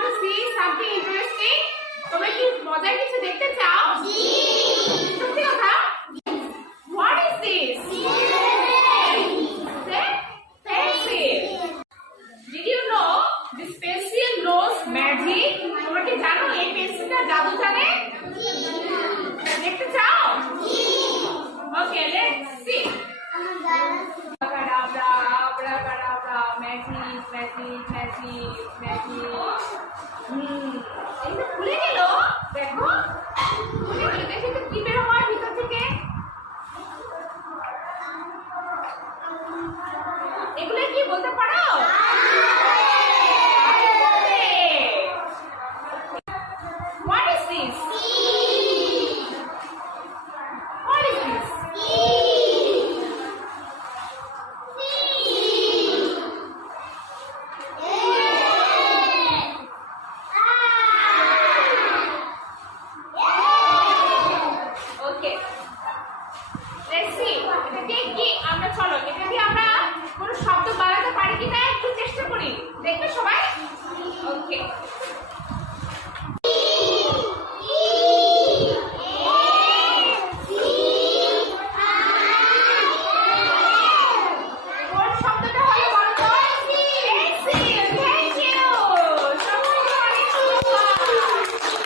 want to see something interesting? তোমরা কি মজার কিছু দেখতে চাও? জি। সত্যি কথা? What is this? Pencil. Did you know this pencil knows magic? তোমরা কি জানো এই পেন্সিলটা জাদু জানে? জি। দেখতে চাও? জি। Okay, let's see. এটা খুলে গেল, দেখো খুলে গেল, দেখি তো কি বের হয় ভিতর থেকে। এগুলো কি বলতে পারো? What is this? What is this? Okay, let's see. এটা কি আমরা চলো এটা দিয়ে আমরা কোনো শব্দ বানাতে পারি কিনা একটু চেষ্টা করি, দেখবে সবাই? Okay.